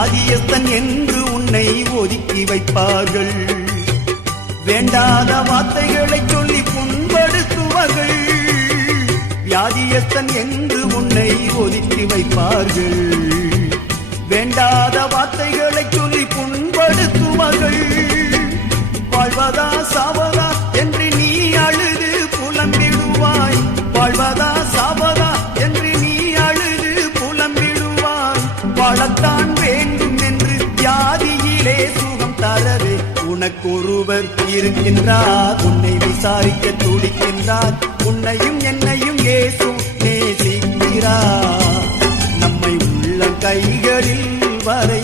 வியாதியஸ்தன் என்று உன்னை ஒதுக்கி வைப்பார்கள். வேண்டாத வார்த்தைகளை சொல்லி புண்படுத்துவார்கள். வியாதியஸ்தன் என்று உன்னை ஒதுக்கி வைப்பார்கள். வேண்டாத வார்த்தைகளை சொல்லி புண்படுத்துவார்கள். வாழ்வதா சாவதா என்று நீ அழுது புலம்பிடுவாய். வாழ்வதா சாவதா என்று நீ அழுது புலம்பிடுவாய். வாழத்தான் வேண்டும் என்று வியாதியிலே சுகம் தரவே உனக்கொருவர் இருக்கின்றார். உன்னை விசாரிக்க துடிக்கின்றார். உன்னையும் என்னையும் இயேசு நேசிக்கிறார். நம்மை உள்ள கைகளில் வரை